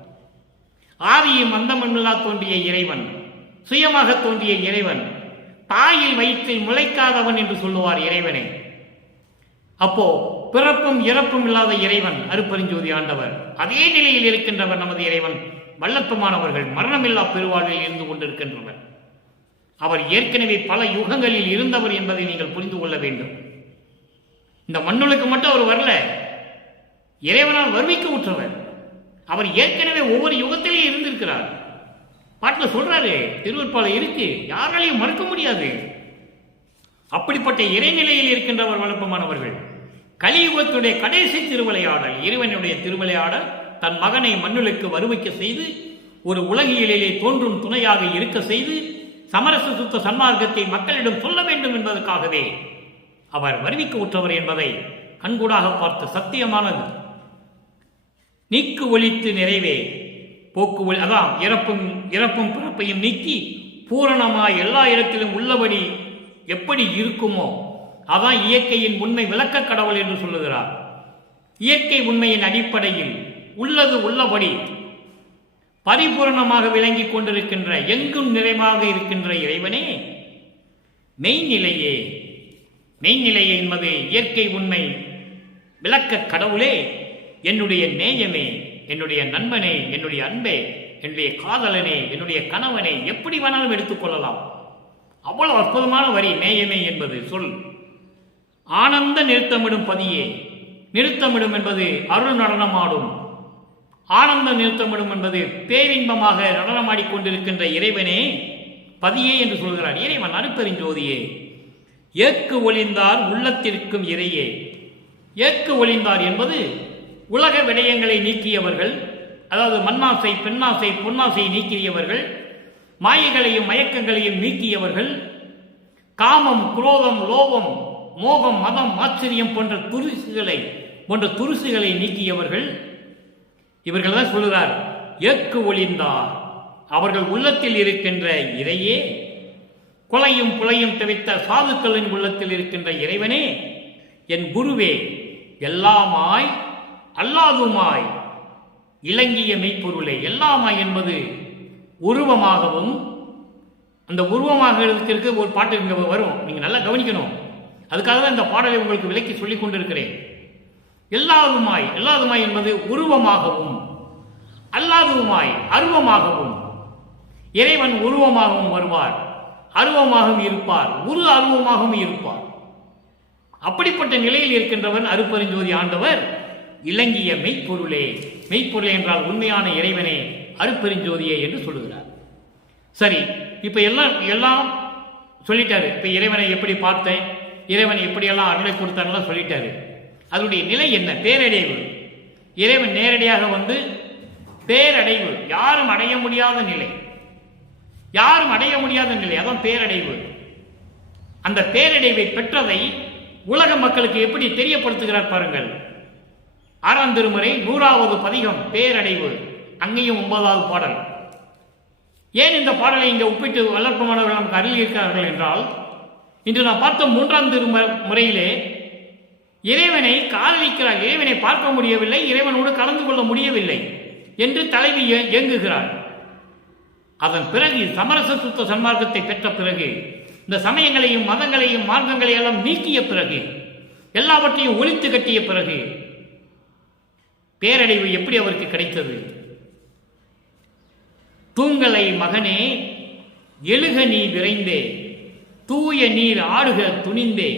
ஆதியும் அந்தமில்லா தோன்றிய இறைவன், சுயமாக தோன்றிய இறைவன், தாயில் வயிற்றில் முளைக்காதவன் என்று சொல்லுவார் இறைவனை. அப்போ பிறப்பும் இறப்பும் இல்லாத இறைவன் அருட்பெருஞ்சோதி ஆண்டவர். அதே நிலையில் இருக்கின்றவர் நமது இறைவன். வல்லத்துமானவர்கள் மரணமில்லா பெருவாழ்வில் இருந்து கொண்டிருக்கின்றவர். அவர் ஏற்கனவே பல யுகங்களில் இருந்தவர் என்பதை நீங்கள் புரிந்து கொள்ள வேண்டும். இந்த மண்ணுலக்கு மட்டும் அவர் வரல, இறைவனால் வருவிக்க உற்றவர். அவர் ஏற்கனவே ஒவ்வொரு யுகத்திலேயே இருந்திருக்கிறார். பாட்டில் சொல்றாரு, திருவற்பால இருக்கு, யாராலையும் மறுக்க முடியாது. அப்படிப்பட்ட இறைநிலையில் இருக்கின்றவர் வளப்பமானவர்கள். கலியுகத்துடைய கடைசி திருவிளையாடல், இறைவனுடைய திருவிளையாடல், தன் மகனை மண்ணுலக்கு வருவிக்க செய்து ஒரு உலகியலிலே தோன்றும் துணையாக இருக்க செய்து சமரச சுத்த சன்மார்க்கத்தை மக்களிடம் சொல்ல வேண்டும் என்பதற்காகவே அவர் வருவிக்க உற்றவர் என்பதை கண்கூடாக பார்த்து சத்தியமானது. நீக்கு ஒழித்து நிறைவே போக்கு ஒளி, அதான் இறப்பும் பிறப்பையும் நீக்கி பூரணமாய் எல்லா இடத்திலும் உள்ளபடி எப்படி இருக்குமோ அதான் இயற்கையின் உண்மை விளக்க கடவுள் என்று சொல்லுகிறார். இயற்கை உண்மையின் அடிப்படையில் உள்ளது உள்ளபடி பரிபூரணமாக விளங்கிக் கொண்டிருக்கின்ற, எங்கும் நிறைவாக இருக்கின்ற இறைவனே மெய்நிலையே. மெய்நிலையே என்பது இயற்கை உண்மை விளக்க கடவுளே, என்னுடைய நேயமே, என்னுடைய நண்பனே, என்னுடைய அன்பே, என்னுடைய காதலனே, என்னுடைய கணவனே, எப்படி வேணாலும் எடுத்துக்கொள்ளலாம். அவ்வளவு அற்புதமான வரி நேயமே என்பது சொல். ஆனந்த நிறுத்தமிடும் பதியே, நிறுத்தமிடும் என்பது அருள் நடனமாடும். ஆனந்த நிறுத்தமிடும் என்பது பேரின்பமாக நடனமாடிக்கொண்டிருக்கின்ற இறைவனே பதியே என்று சொல்கிறார். இறைவன் அருட்பெருஞ்சோதியே. ஏக்கு ஒளிந்தார் உள்ளத்திற்கும் இறையே. ஏக்கு ஒளிந்தார் என்பது உலக விடயங்களை நீக்கியவர்கள், அதாவது மண்ணாசை, பெண்ணாசை, பொன்னாசை நீக்கியவர்கள், மாயைகளையும் மயக்கங்களையும் நீக்கியவர்கள், காமம், குரோதம், லோபம், மோகம், மதம், ஆச்சரியம் போன்ற துருசுகளை நீக்கியவர்கள். இவர்கள் தான் சொல்கிறார் ஏக்கு ஒளிந்தார். அவர்கள் உள்ளத்தில் இருக்கின்ற இறையே, கொலையும் புலையும் தவித்த சாதுக்களின் உள்ளத்தில் இருக்கின்ற இறைவனே, என் குருவே, எல்லாமாய் அல்லாதுமாய் இலங்கிய மெய்ப்பொருளே. எல்லாமாய் என்பது உருவமாகவும், அந்த உருவமாக இருக்கிறதுக்கு ஒரு பாட்டு இங்கே வரும், நீங்கள் நல்லா கவனிக்கணும். அதுக்காக தான் இந்த பாடலை உங்களுக்கு விளக்கி சொல்லிக் கொண்டிருக்கிறேன். எல்லாதுமாய், எல்லாதுமாய் என்பது உருவமாகவும், அல்லாதுமாய் அருவமாகவும். இறைவன் உருவமாகவும் வருவார், அருவமாகவும் இருப்பார், அருவமாகவும் இருப்பார். அப்படிப்பட்ட நிலையில் இருக்கின்றவன் அருட்பெருஞ்சோதி ஆண்டவர். இலங்கிய மெய்ப்பொருளே, மெய்ப்பொருளே என்றால் உண்மையான இறைவனே, அருட்பெருஞ்சோதியே என்று சொல்லுகிறார். சரி, இப்ப எல்லாம் சொல்லிட்டாரு. இப்ப இறைவனை எப்படி பார்த்தேன், இறைவனை எப்படியெல்லாம் அருளை கொடுத்தாரெல்லாம் சொல்லிட்டாரு. அதனுடைய நிலை என்ன? பேரடைவு. இறைவன் நேரடியாக வந்து பேரடைவு, யாரும் அடைய முடியாத நிலை, யாரும் அடைய முடியாத நிலை, அதான் பேரடைவு. அந்த பேரடைவை பெற்றதை உலக மக்களுக்கு எப்படி தெரியப்படுத்துகிறார் பாருங்கள். 6ஆம் திருமுறை 100வது பதிகம் பேரடைவு, அங்கேயும் 9வது பாடல். ஏன் இந்த பாடலை இங்கே ஒப்பிட்டு வளர்ப்பமானவர்கள் நமக்கு அருளியிருக்கிறார்கள் என்றால், இன்று நாம் பார்த்த 3ஆம் திருமுறையிலே இறைவனை காதலிக்கிறார், இறைவனை பார்க்க முடியவில்லை, இறைவனோடு கலந்து கொள்ள முடியவில்லை என்று தலைவி இயங்குகிறார். அதன் பிறகு சமரச சுத்த சன்மார்க்கத்தை பெற்ற பிறகு, இந்த சமயங்களையும் மதங்களையும் மார்க்கங்களை எல்லாம் நீக்கிய பிறகு, எல்லாவற்றையும் ஒழித்து கட்டிய பிறகு பேரடைவு எப்படி அவருக்கு கிடைத்தது? தூங்கலை மகனே எழுக நீ விரைந்தே, தூய நீர் ஆடுக துணிந்தே,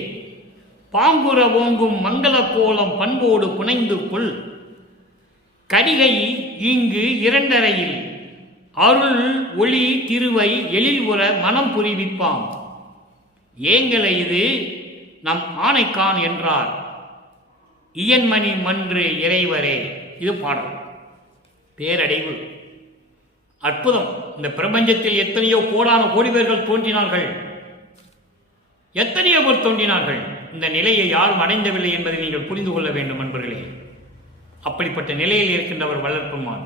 பாங்குற ஓங்கும் மங்கள கோலம் பண்போடு புனைந்து கொள், கடிகை இங்கு 2:30 அருள் ஒளி திருவை எழில் உற மனம் புரிவிப்பாம், ஏங்கலை இது நம் ஆணைக்கான் என்றார் இயன்மணி மன்று இறைவரே. இது பாடல். பேரடைவு அற்புதம். இந்த பிரபஞ்சத்தில் எத்தனையோ கோடான கோடி பேர்கள் தோன்றினார்கள், எத்தனையோ பேர் தோன்றினார்கள். இந்த நிலையை யாரும் அடைந்தவில்லை என்பதை நீங்கள் புரிந்து கொள்ள வேண்டும் நண்பர்களே. அப்படிப்பட்ட நிலையில் இருக்கின்றவர் வளர்ப்புமான்.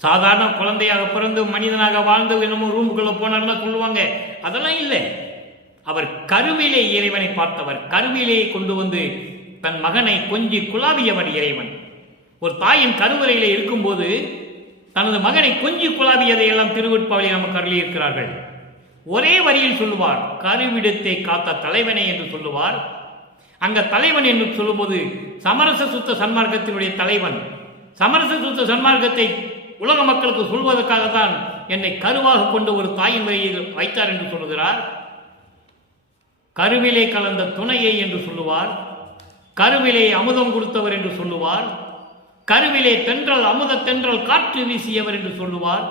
சாதாரண குழந்தையாக பிறந்து மனிதனாக வாழ்ந்து என்னமோ ரூமுக்குள்ள போனார்னா சொல்லுவாங்க, அதெல்லாம் இல்லை. அவர் கருவிலே இறைவனை பார்த்தவர், கருவிலே கொண்டு வந்து தன் மகனை கொஞ்சி குழாவியவர் இறைவன். ஒரு தாயின் கருவறையிலே இருக்கும்போது தனது மகனை கொஞ்சி குழாவியதை எல்லாம் திருவெட்பாவிலே நமக்கு அருளியிருக்கிறார்கள். ஒரே வரியில் சொல்லுவார், கருவிடத்தை காத்த தலைவனே என்று சொல்லுவார். அங்க தலைவன் என்று சொல்லும்போது சமரச சுத்த சன்மார்க்கத்தினுடைய தலைவன். சமரச சுத்த சன்மார்க்கத்தை உலக மக்களுக்கு சொல்வதற்காகத்தான் என்னை கருவாக கொண்டு ஒரு தாயின் வழியில் வைத்தார் என்று சொல்லுகிறார். கருவிலே கலந்த துணையை என்று சொல்லுவார், கருவிலே அமுதம் கொடுத்தவர் என்று சொல்லுவார், கருவிலே தென்றல் அமுத தென்றல் காற்று வீசியவர் என்று சொல்லுவார்.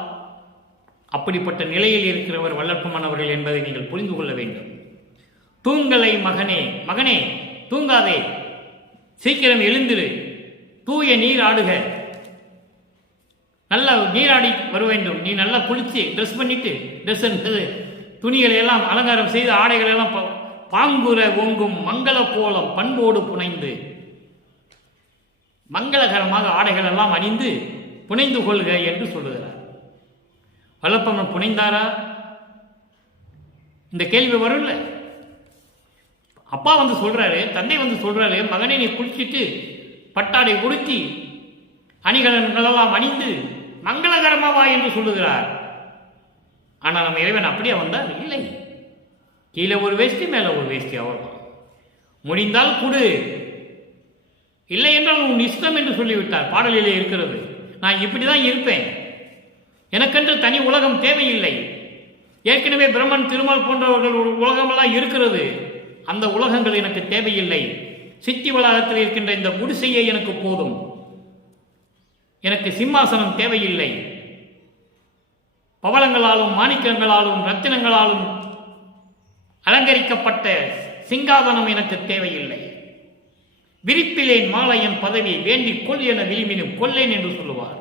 அப்படிப்பட்ட நிலையில் இருக்கிறவர் வல்லற்பமானவர்கள் என்பதை நீங்கள் புரிந்து கொள்ள வேண்டும். தூங்கலை மகனே, மகனே தூங்காதே, சீக்கிரம் எழுந்திரு, தூய நீர் ஆடுக, நல்லா நீராடி வர வேண்டும். நீ நல்லா குளிச்சு ட்ரெஸ் பண்ணிட்டு, ட்ரெஸ் துணிகளை எல்லாம் அலங்காரம் செய்து ஆடைகள் எல்லாம் பாங்குற ஓங்கும் மங்கள கோலம் பண்போடு புனைந்து, மங்களகரமாக ஆடைகள் எல்லாம் அணிந்து புனைந்து கொள்க என்று சொல்லுகிறார். வல்லப்பம்மன் புனைந்தாரா? இந்த கேள்வி வரும்ல. அப்பா வந்து சொல்றாரு, தந்தை வந்து சொல்றாரு, மகனை நீ குளிச்சுட்டு பட்டாடை உடுத்தி அணிகளெல்லாம் அணிந்து மங்களகரமாவா என்று சொல்லுகிறார். ஆனால் நம்ம இறைவன் அப்படியே வந்தார்? இல்லை. கீழே ஒரு வேஷ்டி மேலே ஒரு வேஷ்டி, அவ்வளவுதான். முடிந்தால் குடு, இல்லை என்றால் உன் இஷ்டம் என்று சொல்லிவிட்டார். பாடலிலே இருக்கிறது, நான் இப்படிதான் இருப்பேன், எனக்கென்று தனி உலகம் தேவையில்லை. ஏற்கனவே பிரம்மன் திருமால் போன்றவர்கள் உலகமெல்லாம் இருக்கிறது, அந்த உலகங்கள் எனக்கு தேவையில்லை. சித்தி வளாகத்தில் இருக்கின்ற இந்த குடிசையே எனக்கு போதும், எனக்கு சிம்மாசனம் தேவையில்லை. பவளங்களாலும் மாணிக்கங்களாலும் ரத்தினங்களாலும் அலங்கரிக்கப்பட்ட சிங்காதனம் எனக்கு தேவையில்லை. விரிப்பிலேன் மாலையன் பதவி வேண்டி கொள் என விரும்பினும் கொல்லேன் என்று சொல்லுவார்.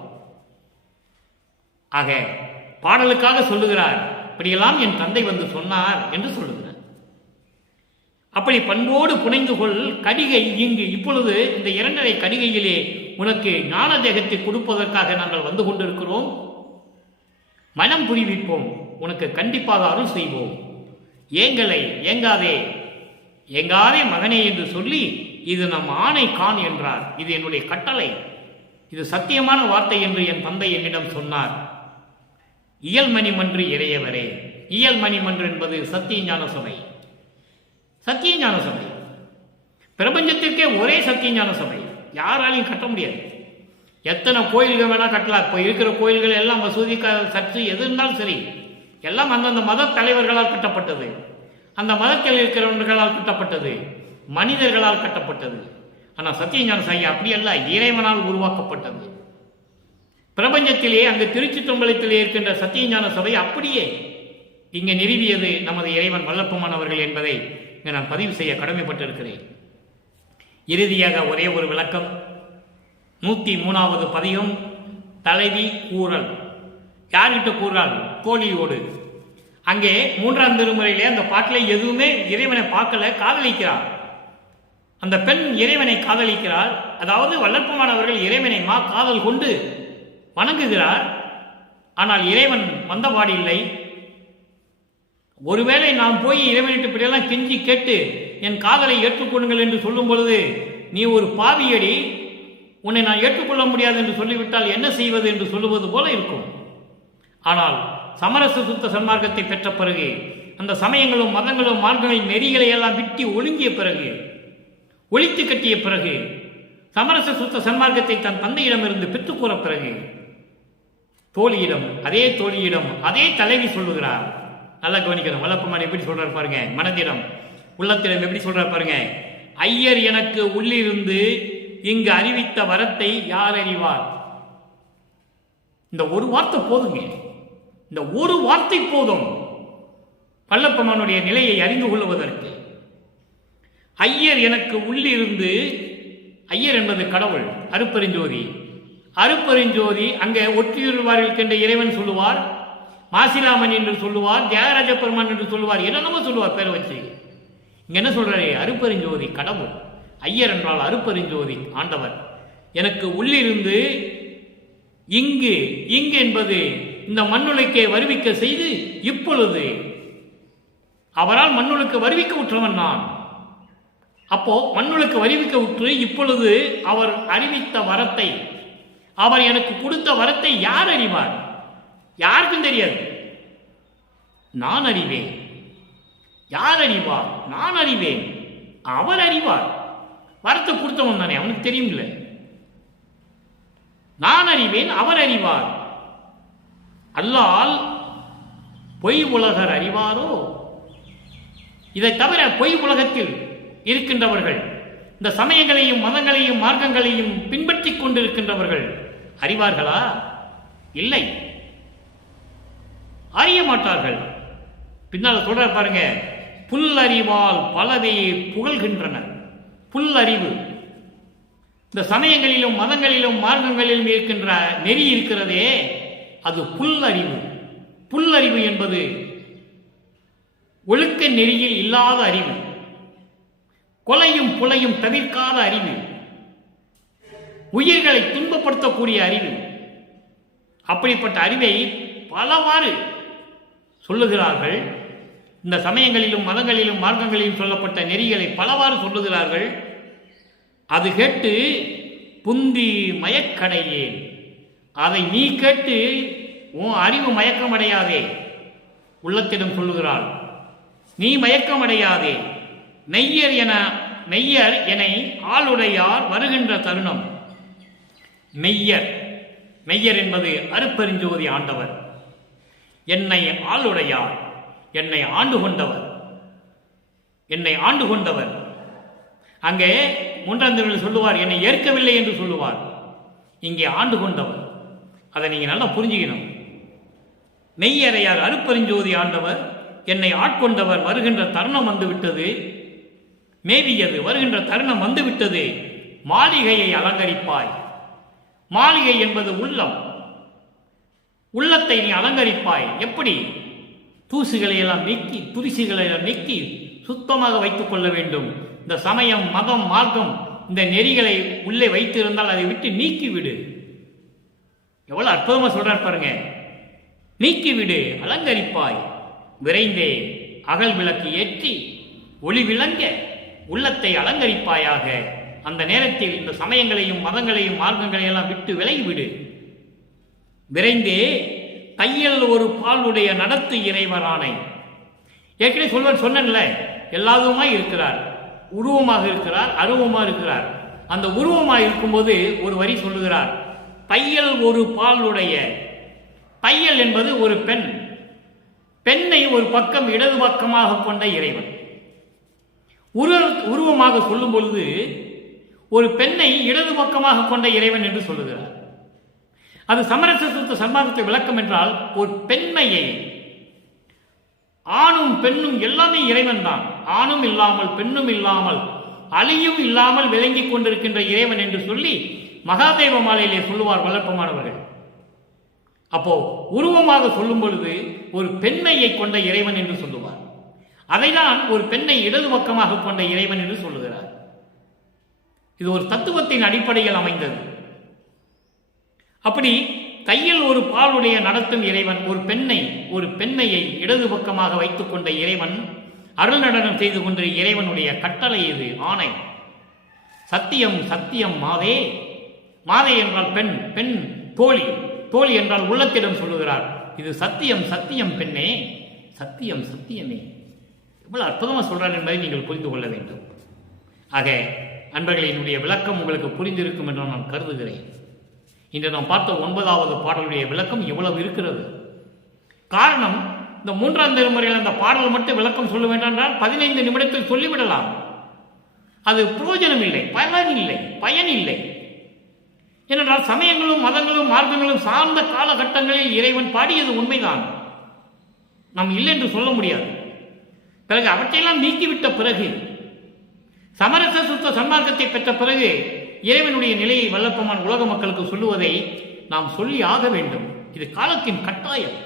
ஆக பாடலுக்காக சொல்லுகிறார், இப்படியெல்லாம் என் தந்தை வந்து சொன்னார் என்று சொல்லுகிறார். அப்படி பண்போடு புனைந்து கொள், கடிகை இங்கு இப்பொழுது இந்த 2:30 கடிகையிலே உனக்கு ஞான தேகத்தை கொடுப்பதற்காக நாங்கள் வந்து கொண்டிருக்கிறோம். மனம் புரிவிப்போம், உனக்கு கண்டிப்பாக அருள் செய்வோம். ஏங்கலை, ஏங்காதே, ஏங்காதே மகனே என்று சொல்லி, இது நம் ஆணை கான் என்றார். இது என்னுடைய கட்டளை, இது சத்தியமான வார்த்தை என்று என் தந்தை என்னிடம் சொன்னார். இயல்மணி மன்று இறையவரே. இயல்மணி மன்று என்பது சத்திய ஞான சபை. சத்திய ஞான சபை பிரபஞ்சத்திற்கே ஒரே சத்திய ஞான சபை, யாராலையும் கட்ட முடியாது. எத்தனை கோயில்கள் வேணா கட்டலாம். இப்போ இருக்கிற கோயில்கள் எல்லாம் மசூதி, சர்ச்சு எது இருந்தாலும் சரி, எல்லாம் அந்தந்த மத தலைவர்களால் கட்டப்பட்டது, அந்த மதத்தில் இருக்கிறவர்களால் கட்டப்பட்டது, மனிதர்களால் கட்டப்பட்டது. ஆனால் சத்திய ஞான சபை அப்படி அல்ல, இறைவனால் உருவாக்கப்பட்டது. பிரபஞ்சத்திலே அங்கு திருச்சி தொம்பலத்திலே இருக்கின்ற சத்திய ஞான சபை அப்படியே இங்கே நிறுவியது நமது இறைவன் வல்லப்பமான் அவர்கள் என்பதை இங்கே நான் பதிவு செய்ய கடமைப்பட்டிருக்கிறேன். இறுதியாக ஒரே ஒரு விளக்கம். 103வது பதிகம், தலைவி கூறல். யார்கிட்ட கூறால்? தோழியோடு. அங்கே 3ஆம் திருமுறையிலே அந்த பாட்டிலே எதுவுமே இறைவனை பார்க்கல, காதலிக்கிறார். அந்த பெண் இறைவனை காதலிக்கிறார். அதாவது வல்லற்பமானவர்கள் இறைவனை காதல் கொண்டு வணங்குகிறார். ஆனால் இறைவன் வந்தபாடு இல்லை. ஒருவேளை நாம் போய் இறைவனிட்டு இப்படியெல்லாம் கெஞ்சி கேட்டு என் காதலை ஏற்றுக்கொள்ளுங்கள் என்று சொல்லும் பொழுது, நீ ஒரு பாவியடி, உன்னை நான் ஏற்றுக்கொள்ள முடியாது என்று சொல்லிவிட்டால் என்ன செய்வது என்று சொல்லுவது போல இருக்கும். ஆனால் சமரச சுத்த சன்மார்க்கத்தை பெற்ற பிறகு, அந்த சமயங்களும் மதங்களும் மார்க்கங்களின் நெறிகளை எல்லாம் விட்டு ஒழுங்கிய பிறகு, ஒழித்து கட்டிய பிறகு, சமரச சுத்த சன்மார்க்கத்தை தன் தந்தையிடமிருந்து பெற்றுக்கூற பிறகு, தோழியிடம் அதே தலைவி சொல்லுகிறார். நல்லா கவனிக்கணும். வல்லப்பமான் எப்படி சொல்றாரு பாருங்க. மனதிடம் உள்ளத்திடம் எப்படி சொல்றாரு பாருங்க. ஐயர் எனக்கு உள்ளிருந்து இங்கு அறிவித்த வரத்தை யார் அறிவார்? இந்த ஒரு வார்த்தை போதுங்க. இந்த ஒரு வார்த்தை போதும் வல்லப்பமானுடைய நிலையை அறிந்து கொள்வதற்கு. ஐயர் எனக்கு உள்ளிருந்து, ஐயர் என்பது கடவுள், அருப்பெருஞ்சோதி. அருப்பெருஞ்சோதி அங்கே ஒற்றியுருவார் இருக்கின்ற இறைவன் சொல்லுவார், மாசிலாமன் என்று சொல்லுவார், தியாகராஜ பெருமான் என்று சொல்லுவார், என்னென்னமோ சொல்லுவார் பேரை வச்சு. இங்க என்ன சொல்றாரு? அருப்பெருஞ்சோதி கடவுள். ஐயர் என்றால் அருப்பெருஞ்சோதி ஆண்டவர். எனக்கு உள்ளிருந்து இங்கு என்பது இந்த மண்ணுலைக்கே வருவிக்க செய்து, இப்பொழுது அவரால் மண்ணுலுக்கு வருவிக்க உற்றவன் நான். அப்போ மண்ணுலுக்கு வருவிக்க உற்று இப்பொழுது அவர் அறிவித்த வரத்தை, அவர் எனக்கு கொடுத்த வரத்தை யார் அறிவார்? யாருக்கும் தெரியாது. நான் அறிவேன். யார் அறிவார்? நான் அறிவேன். அவர் அறிவார். வரத்தை கொடுத்தவன் தானே, அவனுக்கு தெரியும் இல்லை. நான் அறிவேன், அவர் அறிவார். அல்லால் பொய் உலகர் அறிவாரோ? இதை தவிர பொய் உலகத்தில் இருக்கின்றவர்கள், இந்த சமயங்களையும் மதங்களையும் மார்க்கங்களையும் பின்பற்றி கொண்டிருக்கின்றவர்கள் அறிவார்களா? இல்லை, அறிய மாட்டார்கள். பின்னால் சொல்ற பாருங்க, புல்லறிவால் பலவே புகழ்கின்றனர். புல்லறிவு, இந்த சமயங்களிலும் மதங்களிலும் மார்க்கங்களிலும் இருக்கின்ற நெறி இருக்கிறதே, அது புல்லறிவு. புல்லறிவு என்பது ஒழுக்க நெறியில் இல்லாத அறிவு, கொலையும் புலையும் தவிர்க்காத அறிவு, உயிர்களை துன்பப்படுத்தக்கூடிய அறிவு. அப்படிப்பட்ட அறிவை பலவாறு சொல்லுகிறார்கள். இந்த சமயங்களிலும் மதங்களிலும் மார்க்கங்களிலும் சொல்லப்பட்ட நெறிகளை பலவாறு சொல்லுகிறார்கள். அது கேட்டு புந்தி மயக்கடையேன். அதை நீ கேட்டு உன் அறிவு மயக்கமடையாதே. உள்ளத்திடம் சொல்லுகிறாள், நீ மயக்கமடையாதே. நெய்யர் என ஆளுடையார் வருகின்ற தருணம். மெய்யர் என்பது அருப்பெருஞ்சோதி ஆண்டவர். என்னை ஆளுடையார், என்னை ஆண்டு கொண்டவர். அங்கே மூன்றாம் திருவில் சொல்லுவார், என்னை ஏற்கவில்லை என்று சொல்லுவார். இங்கே ஆண்டு கொண்டவர். அதை நீங்க நல்லா புரிஞ்சுக்கணும். மெய்யறையார் அருப்பெருஞ்சோதி ஆண்டவர், என்னை ஆட்கொண்டவர். வருகின்ற தருணம் வந்துவிட்டது. மேவியது, வருகின்ற தருணம் வந்துவிட்டது. மாளிகையை அலங்கரிப்பாய். மாளிகை என்பது உள்ளம். உள்ளத்தை நீ அலங்கரிப்பாய். எப்படி? தூசுகளை எல்லாம் நீக்கி, துரிசுகளை எல்லாம் நீக்கி சுத்தமாக வைத்துக் கொள்ள வேண்டும். இந்த சமயம் மதம் மார்க்கம் இந்த நெறிகளை உள்ளே வைத்திருந்தால் அதை விட்டு நீக்கிவிடு. எவ்வளவு அற்புதமா சொல்றார் பாருங்க. நீக்கிவிடு, அலங்கரிப்பாய். விரைந்தே அகல் விளக்கு ஏற்றி ஒளி விளங்க உள்ளத்தை அலங்கரிப்பாயாக. அந்த நேரத்தில் இந்த சமயங்களையும் மதங்களையும் மார்க்கங்களையும் எல்லாம் விட்டு விலகிவிடு. விரைந்தே தையல் ஒரு பாலுடைய நடத்து இறைவரானை. ஏற்கனவே சொன்னேன்ல, எல்லாதுமாய் இருக்கிறார். உருவமாக இருக்கிறார், அருவமாக இருக்கிறார். அந்த உருவமாக இருக்கும்போது ஒரு வரி சொல்லுகிறார், தையல் ஒரு பாலுடைய. தையல் என்பது ஒரு பெண். பெண்ணை ஒரு பக்கம் இடது பக்கமாக கொண்ட இறைவன். உருவமாக சொல்லும் பொழுது ஒரு பெண்ணை இடது பக்கமாக கொண்ட இறைவன் என்று சொல்லுகிறார். அது சமரச சுத்த சன்மார்க்கத்தை விளக்கம் என்றால், ஒரு பெண்மையை, ஆணும் பெண்ணும் எல்லாமே இறைவன் தான். ஆணும் இல்லாமல் பெண்ணும் இல்லாமல் அழியும் இல்லாமல் விளங்கிக் கொண்டிருக்கின்ற இறைவன் என்று சொல்லி மகாதேவ மாலையிலே சொல்லுவார் வல்லற்பமானவர்கள். அப்போ உருவமாக சொல்லும் பொழுது ஒரு பெண்மையை கொண்ட இறைவன் என்று சொல்லுவார். அதைதான் ஒரு பெண்ணை இடது பக்கமாக கொண்ட இறைவன் என்று சொல்லுகிறார். இது ஒரு தத்துவத்தின் அடிப்படையில் அமைந்தது. அப்படி கையில் ஒரு பாலுடைய நடத்தும் இறைவன் ஒரு பெண்மையை இடது பக்கமாக வைத்துக் கொண்ட இறைவன் அருள் நடனம் செய்து கொண்ட இறைவனுடைய கட்டளை இது, ஆணை. சத்தியம் சத்தியம் மாதே. மாதே என்றால் பெண், பெண் தோழி, தோழி என்றால் உள்ளத்திடம் சொல்லுகிறார். இது சத்தியம் சத்தியம் பெண்ணே, சத்தியம் சத்தியமே. எவ்வளவு அற்புதமாக சொல்றார் என்பதை நீங்கள் புரிந்து கொள்ள வேண்டும். ஆக அன்பர்களே, என்னுடைய விளக்கம் உங்களுக்கு புரிந்திருக்கும் என்று நான் கருதுகிறேன். இன்று நாம் பார்த்த 9வது பாடலுடைய விளக்கம் இவ்வளவு இருக்கிறது. காரணம், இந்த 3ஆம் திருமுறையில் அந்த பாடல் மட்டும் விளக்கம் சொல்ல வேண்டும் என்றால் 15 நிமிடத்தில் சொல்லிவிடலாம். அது பிரயோஜனம் இல்லை, பலன் இல்லை, பயன் இல்லை. ஏனென்றால் சமயங்களும் மதங்களும் மார்க்கங்களும் சார்ந்த காலகட்டங்களில் இறைவன் பாடியது உண்மைதான், நாம் இல்லை என்று சொல்ல முடியாது. பிறகு அவற்றையெல்லாம் நீக்கிவிட்ட பிறகு, சமரச சுத்த சன்மார்க்கத்தை பெற்ற பிறகு இறைவனுடைய நிலையை வல்லப்பெருமான் உலக மக்களுக்கு சொல்லுவதை நாம் சொல்லி ஆக வேண்டும். இது காலத்தின் கட்டாயம்.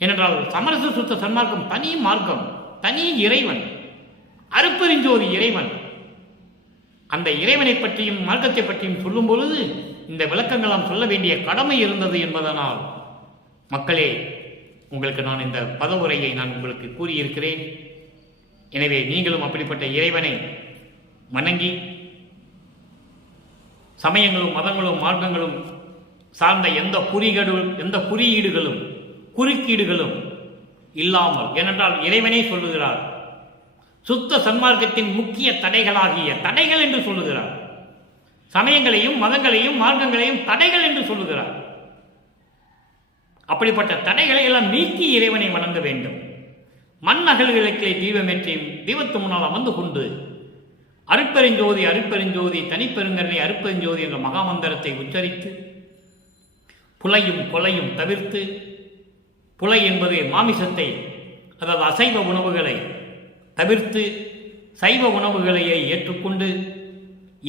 ஏனென்றால் சமரச சுத்த சன்மார்க்கம் தனி மார்க்கம், தனி இறைவன், அருட்பெருஞ்சோதி இறைவன். அந்த இறைவனை பற்றியும் மார்க்கத்தை பற்றியும் சொல்லும் பொழுது இந்த விளக்கங்களாம் சொல்ல வேண்டிய கடமை இருந்தது என்பதனால் மக்களே, உங்களுக்கு நான் இந்த பதவுரையை நான் உங்களுக்கு கூறியிருக்கிறேன். எனவே நீங்களும் அப்படிப்பட்ட இறைவனை வணங்கி சமயங்களும் மதங்களும் மார்க்கங்களும் சார்ந்த எந்த குறியீடுகளும் குறுக்கீடுகளும் இல்லாமல், ஏனென்றால் இறைவனே சொல்லுகிறார், சுத்த சன்மார்க்கத்தின் முக்கிய தடைகள் என்று சொல்லுகிறார். சமயங்களையும் மதங்களையும் மார்க்கங்களையும் தடைகள் என்று சொல்லுகிறார். அப்படிப்பட்ட தடைகளை எல்லாம் நீக்கி இறைவனை வணங்க வேண்டும். மண் அகல்களுக்கு தீபமேற்றி தீபத்து முன்னால் அமர்ந்து கொண்டு அருட்பெருஞ்சோதி அருட்பெருஞ்சோதி தனிப்பெருங்கருணை அருட்பெருஞ்சோதி என்ற மகாமந்திரத்தை உச்சரித்து புலையும் கொலையும் தவிர்த்து, புலை என்பது மாமிசத்தை, அதாவது அசைவ உணவுகளை தவிர்த்து சைவ உணவுகளையே ஏற்றுக்கொண்டு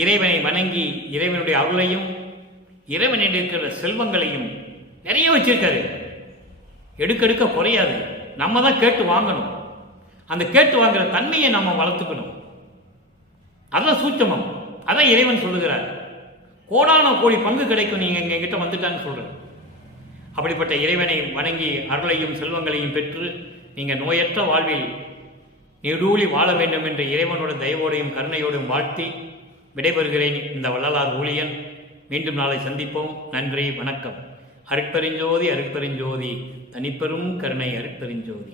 இறைவனை வணங்கி இறைவனுடைய அருளையும் இறைவனில் இருக்கிற செல்வங்களையும் நிறைய வச்சிருக்காரு, எடுக்க குறையாது. நம்ம தான் கேட்டு வாங்கணும். அந்த கேட்டு வாங்குற தன்மையை நம்ம வளர்த்துக்கணும். அதான் சூட்சமம். அதான் இறைவன் சொல்லுகிறார், கோடான கோடி பங்கு கிடைக்கும் நீங்க எங்கிட்ட வந்துட்டான்னு சொல்றேன். அப்படிப்பட்ட இறைவனை வணங்கி அருளையும் செல்வங்களையும் பெற்று நீங்க நோயற்ற வாழ்வில் நெடூழி வாழ வேண்டும் என்ற இறைவனோட தயவோடையும் கருணையோடும் வாழ்த்தி விடைபெறுகிறேன். இந்த வள்ளலார் ஊழியன். மீண்டும் நாளை சந்திப்போம். நன்றி, வணக்கம். அருட்பெருஞ்சோதி அருட்பெருஞ்சோதி தனிப்பெரும் கருணை அருட்பெருஞ்சோதி.